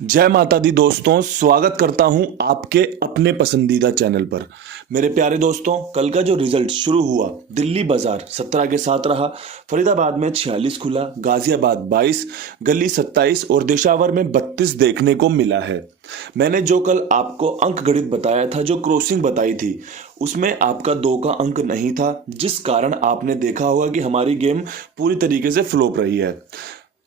जय माता दी दोस्तों, स्वागत करता हूं आपके अपने पसंदीदा चैनल पर। मेरे प्यारे दोस्तों, कल का जो रिजल्ट शुरू हुआ, दिल्ली बाजार 17 के साथ रहा, फरीदाबाद में 46 खुला, गाजियाबाद 22, गली 27 और देशावर में 32 देखने को मिला है। मैंने जो कल आपको अंक गणित बताया था, जो क्रॉसिंग बताई थी, उसमें आपका 2 का अंक नहीं था, जिस कारण आपने देखा होगा कि हमारी गेम पूरी तरीके से फ्लॉप रही है।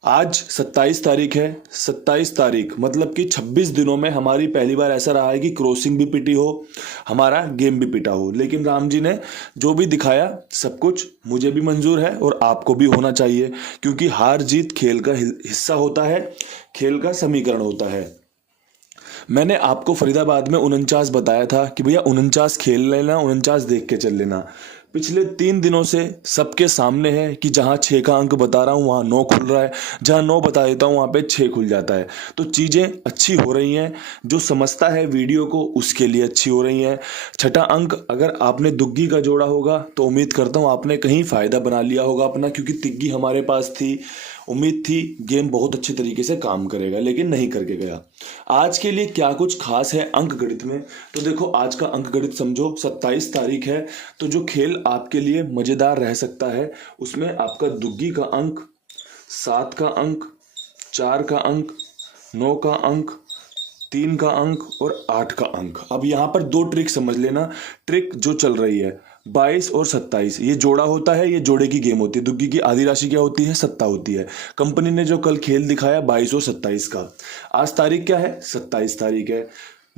आज 27 तारीख है। 27 तारीख मतलब कि 26 दिनों में हमारी पहली बार ऐसा रहा है कि क्रॉसिंग भी पिटी हो, हमारा गेम भी पिटा हो। लेकिन राम जी ने जो भी दिखाया, सब कुछ मुझे भी मंजूर है और आपको भी होना चाहिए, क्योंकि हार जीत खेल का हिस्सा होता है, खेल का समीकरण होता है। मैंने आपको फरीदाबाद में 49 बताया था कि भैया 49 खेल लेना, 49 देख के चल लेना। पिछले 3 दिनों से सबके सामने है कि जहां 6 का अंक बता रहा हूं वहां 9 खुल रहा है, जहां 9 बता देता हूं वहां पे 6 खुल जाता है। तो चीजें अच्छी हो रही हैं, जो समझता है वीडियो को उसके लिए अच्छी हो रही हैं। छठा अंक अगर आपने दुग्गी का जोड़ा होगा तो उम्मीद करता हूं आपने कहीं फायदा बना लिया होगा अपना, क्योंकि तिग्गी हमारे पास थी। उम्मीद थी गेम बहुत अच्छे तरीके से काम करेगा, लेकिन नहीं करके गया। आज के लिए क्या कुछ खास है अंक गणित में, तो देखो आज का अंक गणित समझो। 27 तारीख है, तो जो खेल आपके लिए मजेदार रह सकता है उसमें आपका दुग्गी का अंक, 7 का अंक, 4 का अंक, 9 का अंक, 3 का अंक और 8 का अंक। अब यहाँ पर 2 ट्रिक समझ लेना। ट्रिक जो चल रही है, 22 और 27 ये जोड़ा होता है, ये जोड़े की गेम होती है। दुग्गी की आधी राशि क्या होती है? सत्ता होती है। कंपनी ने जो कल खेल दिखाया 22 और 27 का। आज तारीख क्या है? 27 तारीख है।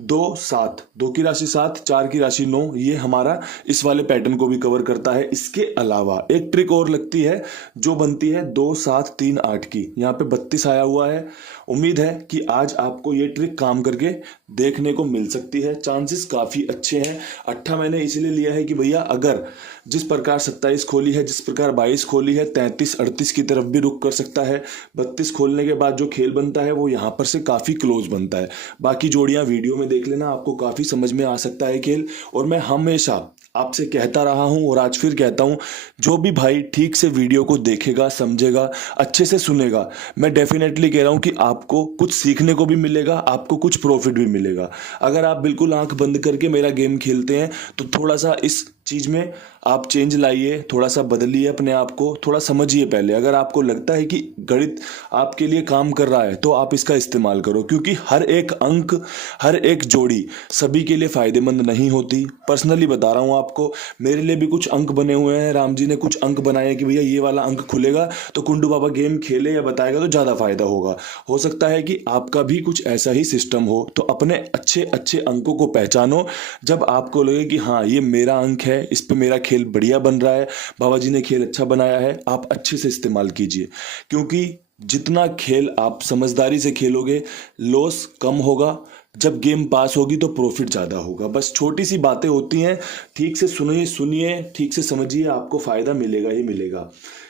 2 7, 2 की राशि 7, 4 की राशि 9, ये हमारा इस वाले पैटर्न को भी कवर करता है। इसके अलावा एक ट्रिक और लगती है जो बनती है 2 7 3 8 की। यहाँ पे 32 आया हुआ है। उम्मीद है कि आज आपको ये ट्रिक काम करके देखने को मिल सकती है। चांसेस काफी अच्छे हैं। 8 मैंने इसलिए लिया है कि भैया अगर जिस प्रकार 27 खोली है, जिस प्रकार 22 खोली है, 33 38 की तरफ भी रुक कर सकता है। 32 खोलने के बाद जो खेल बनता है वो यहाँ पर से काफी क्लोज बनता है। बाकी जोड़ियां वीडियो में देख लेना, आपको काफी समझ में आ सकता है खेल। और मैं हमेशा आपसे कहता रहा हूं और आज फिर कहता हूं, जो भी भाई ठीक से वीडियो को देखेगा, समझेगा, अच्छे से सुनेगा, मैं डेफिनेटली कह रहा हूं कि आपको कुछ सीखने को भी मिलेगा, आपको कुछ प्रॉफिट भी मिलेगा। अगर आप बिल्कुल आंख बंद करके मेरा गेम खेलते हैं तो थोड़ा सा इस चीज में आप चेंज लाइए, थोड़ा सा बदलिए अपने आप को, थोड़ा समझिए पहले। अगर आपको लगता है कि गणित आपके लिए काम कर रहा है तो आप इसका इस्तेमाल करो, क्योंकि हर एक अंक, हर एक जोड़ी सभी के लिए फायदेमंद नहीं होती। पर्सनली बता रहा हूं आपको, मेरे लिए भी कुछ अंक बने हुए हैं। राम जी ने कुछ अंक बनाए कि भैया ये वाला अंक खुलेगा तो कुंडू बाबा गेम खेले या बताएगा तो ज्यादा फायदा होगा। हो सकता है कि आपका भी कुछ ऐसा ही सिस्टम हो। तो अपने अच्छे अच्छे अंकों को पहचानो। जब आपको लगे कि हाँ ये मेरा अंक है, इस पे मेरा खेल बढ़िया बन रहा है, बाबा जी ने खेल अच्छा बनाया है, आप अच्छे से इस्तेमाल कीजिए। क्योंकि जितना खेल आप समझदारी से खेलोगे, लॉस कम होगा। जब गेम पास होगी तो प्रॉफिट ज्यादा होगा। बस छोटी सी बातें होती हैं, ठीक से सुनिए, ठीक से समझिए, आपको फायदा मिलेगा ही मिलेगा।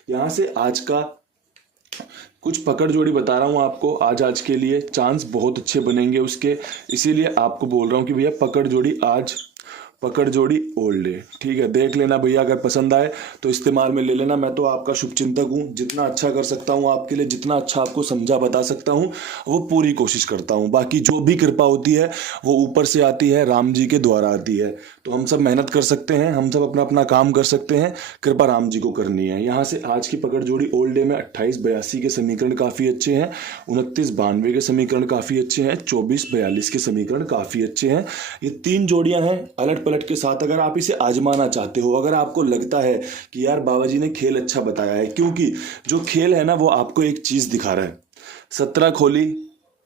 यहां से आज का कुछ पकड़ जोड़ी बता रहा हूं आपको। आज के लिए चांस बहुत अच्छे बनेंगे उसके, इसीलिए आपको बोल रहा हूं कि भैया पकड़ जोड़ी आज, पकड़ जोड़ी ओल्ड है। ठीक है, देख लेना भैया, अगर पसंद आए तो इस्तेमाल में ले लेना। मैं तो आपका शुभचिंतक हूँ, जितना अच्छा कर सकता हूँ आपके लिए, जितना अच्छा आपको समझा बता सकता हूँ वो पूरी कोशिश करता हूँ। बाकी जो भी कृपा होती है वो ऊपर से आती है, राम जी के द्वारा आती है। तो हम सब मेहनत कर सकते हैं, हम सब अपना अपना काम कर सकते हैं, कृपा राम जी को करनी है। यहाँ से आज की पकड़ जोड़ी ओल्ड डे में 28 82 के समीकरण काफी अच्छे हैं, 29 92 के समीकरण काफी अच्छे हैं, 24 42 के समीकरण काफी अच्छे हैं। ये 3 जोड़ियां हैं अलट पलट के साथ। अगर आप इसे आजमाना चाहते हो, अगर आपको लगता है कि यार बाबा जी ने खेल अच्छा बताया है, क्योंकि जो खेल है ना वो आपको एक चीज दिखा रहा है। 17 खोली,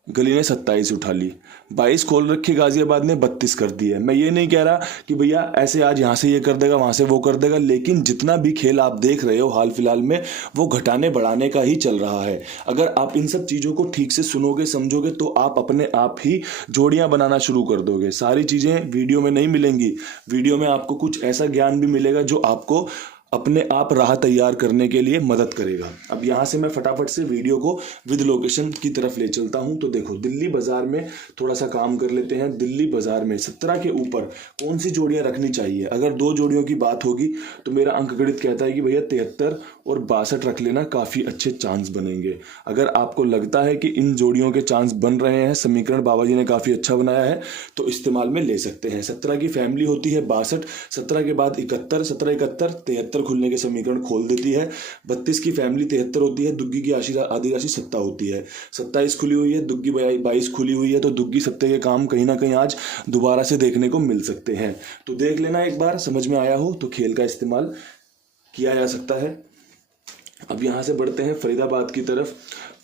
गली ने 27 उठा ली, 22 खोल रखी, गाजियाबाद ने 32 कर दी है। मैं ये नहीं कह रहा कि भैया ऐसे आज यहां से ये कर देगा, वहां से वो कर देगा, लेकिन जितना भी खेल आप देख रहे हो हाल फिलहाल में वो घटाने बढ़ाने का ही चल रहा है। अगर आप इन सब चीजों को ठीक से सुनोगे, समझोगे, तो आप अपने आप ही जोड़ियां बनाना शुरू कर दोगे। सारी चीजें वीडियो में नहीं मिलेंगी, वीडियो में आपको कुछ ऐसा ज्ञान भी मिलेगा जो आपको अपने आप राह तैयार करने के लिए मदद करेगा। अब यहाँ से मैं फटाफट से वीडियो को विद लोकेशन की तरफ ले चलता हूँ। तो देखो, दिल्ली बाजार में थोड़ा सा काम कर लेते हैं। दिल्ली बाजार में 17 के ऊपर कौन सी जोड़ियाँ रखनी चाहिए? अगर 2 जोड़ियों की बात होगी तो मेरा अंकगणित कहता है कि भैया 73 और 62 रख लेना, काफ़ी अच्छे चांस बनेंगे। अगर आपको लगता है कि इन जोड़ियों के चांस बन रहे हैं, समीकरण बाबा जी ने काफ़ी अच्छा बनाया है, तो इस्तेमाल में ले सकते हैं। 17 की फैमिली होती है 62, 17 के बाद 71, 17 71 73 खुलने के समीकरण खोल देती है। 32 की फैमिली 73 होती है, दुग्गी की आधी राशि 7 होती है। 27 खुली हुई है, दुग्गी 22 खुली हुई है, तो दुग्गी 7 के काम कहीं ना कहीं आज दोबारा से देखने को मिल सकते हैं। तो देख लेना, एक बार समझ में आया हो तो खेल का इस्तेमाल किया जा सकता है। अब यहाँ से बढ़ते हैं फरीदाबाद की तरफ।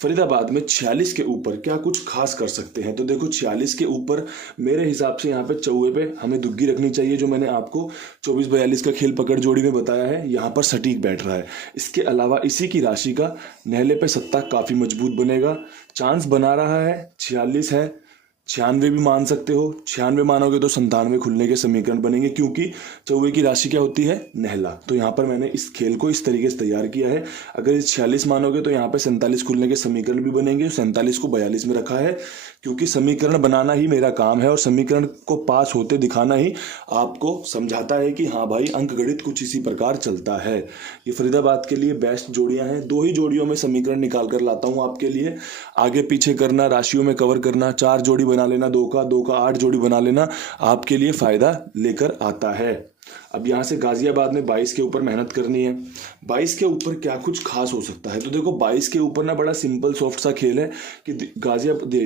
फरीदाबाद में 46 के ऊपर क्या कुछ खास कर सकते हैं? तो देखो, 46 के ऊपर मेरे हिसाब से यहाँ पे चौवे पे हमें दुग्गी रखनी चाहिए, जो मैंने आपको 24-42 का खेल पकड़ जोड़ी में बताया है, यहाँ पर सटीक बैठ रहा है। इसके अलावा इसी की राशि का नहले पे सत्ता काफ़ी मजबूत बनेगा, चांस बना रहा है। 46 है, 96 भी मान सकते हो। 96 मानोगे तो 97 खुलने के समीकरण बनेंगे, क्योंकि चौवे की राशि क्या होती है? नहला। तो यहाँ पर मैंने इस खेल को इस तरीके से तैयार किया है। अगर इस 46 मानोगे तो यहाँ पे 47 खुलने के समीकरण भी बनेंगे। 47 को 42 में रखा है, क्योंकि समीकरण बनाना ही मेरा काम है और समीकरण को पास होते दिखाना ही आपको समझाता है कि हाँ भाई, अंकगणित कुछ इसी प्रकार चलता है। ये फरीदाबाद के लिए बेस्ट जोड़ियां हैं। 2 ही जोड़ियों में समीकरण निकाल कर लाता हूँ आपके लिए। आगे पीछे करना, राशियों में कवर करना, 4 जोड़ी बना लेना, 2 का 8 जोड़ी बना लेना, आपके लिए फायदा लेकर आता है। अब यहाँ से गाजियाबाद में 22 के ऊपर मेहनत करनी है। 22 के ऊपर क्या कुछ खास हो सकता है? तो देखो, 22 के ऊपर ना बड़ा सिंपल सॉफ्ट सा खेल है कि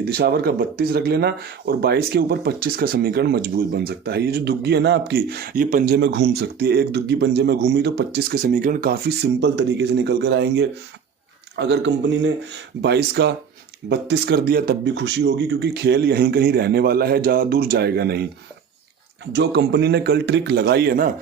दिशावर का 32 रख लेना और 22 के ऊपर 25 का समीकरण मजबूत बन सकता है। ये जो दुग्गी है ना आपकी, ये पंजे में घूम सकती है। एक दुग्गी पंजे में घूमी तो 25 के समीकरण काफ़ी सिंपल तरीके से निकल कर आएंगे। अगर कंपनी ने 22 का 32 कर दिया तब भी खुशी होगी, क्योंकि खेल यहीं कहीं रहने वाला है, ज़्यादा दूर जाएगा नहीं। जो कंपनी ने कल ट्रिक लगाई है ना,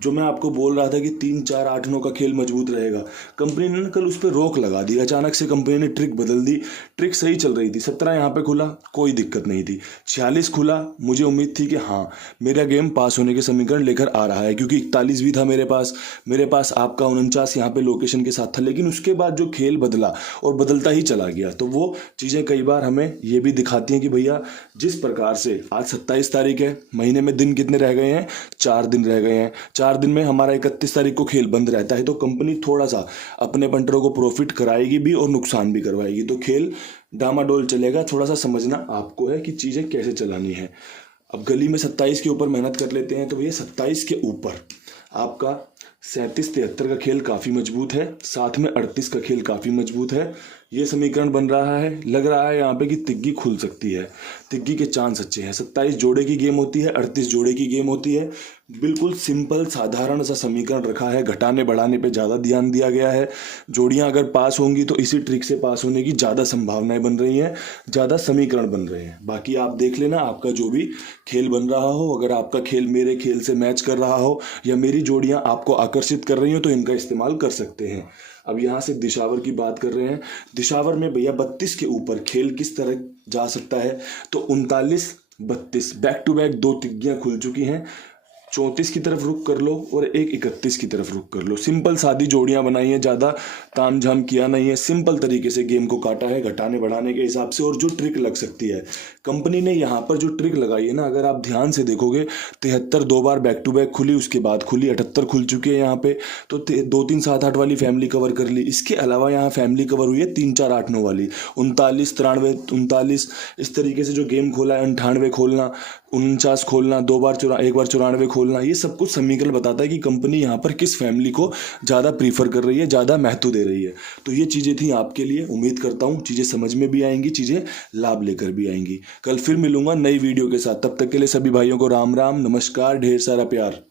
जो मैं आपको बोल रहा था कि 3 4 8 9 का खेल मजबूत रहेगा, कंपनी ने कल उस पर रोक लगा दी। अचानक से कंपनी ने ट्रिक बदल दी। ट्रिक सही चल रही थी, 17 यहाँ पे खुला, कोई दिक्कत नहीं थी। 46 खुला, मुझे उम्मीद थी कि हाँ, मेरा गेम पास होने के समीकरण लेकर आ रहा है, क्योंकि 41 भी था मेरे पास आपका 49 यहाँ पे लोकेशन के साथ था। लेकिन उसके बाद जो खेल बदला और बदलता ही चला गया, तो वो चीज़ें कई बार हमें ये भी दिखाती हैं कि भैया, जिस प्रकार से आज 27 तारीख है, महीने में दिन कितने रह गए हैं? 4 दिन रह गए हैं। 4 दिन में हमारा 31 तारीख को खेल बंद रहता है, तो कंपनी थोड़ा सा अपने पंटरों को प्रॉफिट कराएगी भी और नुकसान भी करवाएगी। तो खेल डामाडोल चलेगा। थोड़ा सा समझना आपको है कि चीज़ें कैसे चलानी है। अब गली में 27 के ऊपर मेहनत कर लेते हैं। तो भैया 27 के ऊपर आपका 37-73 का खेल काफ़ी मजबूत है, साथ में 38 का खेल काफ़ी मजबूत है। ये समीकरण बन रहा है। लग रहा है यहाँ पे कि तिग्गी खुल सकती है, तिग्गी के चांस अच्छे हैं। 27 जोड़े की गेम होती है, 38 जोड़े की गेम होती है। बिल्कुल सिंपल साधारण सा समीकरण रखा है, घटाने बढ़ाने पे ज़्यादा ध्यान दिया गया है। जोड़ियाँ अगर पास होंगी तो इसी ट्रिक से पास होने की ज़्यादा संभावनाएं बन रही हैं, ज़्यादा समीकरण बन रहे हैं। बाकी आप देख लेना, आपका जो भी खेल बन रहा हो, अगर आपका खेल मेरे खेल से मैच कर रहा हो या मेरी जोड़ियाँ आपको आकर्षित कर रही हो, तो इनका इस्तेमाल कर सकते हैं। अब यहाँ से दिशावर की बात कर रहे हैं। दिशावर में भैया 32 के ऊपर खेल किस तरह जा सकता है? तो 39-32 बैक टू बैक 2 तिग्गियाँ खुल चुकी हैं। 34 की तरफ रुक कर लो और एक 31 की तरफ रुक कर लो। सिंपल सादी जोड़ियां बनाई हैं, ज़्यादा तामझाम किया नहीं है। सिंपल तरीके से गेम को काटा है घटाने बढ़ाने के हिसाब से। और जो ट्रिक लग सकती है, कंपनी ने यहाँ पर जो ट्रिक लगाई है ना, अगर आप ध्यान से देखोगे, 73 2 बार बैक टू बैक खुली, उसके बाद खुली 78 खुल चुकी है यहाँ पे। तो 2 3 7 8 वाली फैमिली कवर कर ली। इसके अलावा यहाँ फैमिली कवर हुई है 3 4 8 9 वाली, 39 93 39। इस तरीके से जो गेम खोला है, 98 खोलना, 49 खोलना, 1 बार 94 खोलना, ये सब कुछ समीकरण बताता है कि कंपनी यहाँ पर किस फैमिली को ज़्यादा प्रीफर कर रही है, ज़्यादा महत्व दे रही है। तो ये चीज़ें थी आपके लिए। उम्मीद करता हूँ चीज़ें समझ में भी आएंगी, चीज़ें लाभ लेकर भी आएंगी। कल फिर मिलूंगा नई वीडियो के साथ। तब तक के लिए सभी भाइयों को राम राम, नमस्कार, ढेर सारा प्यार।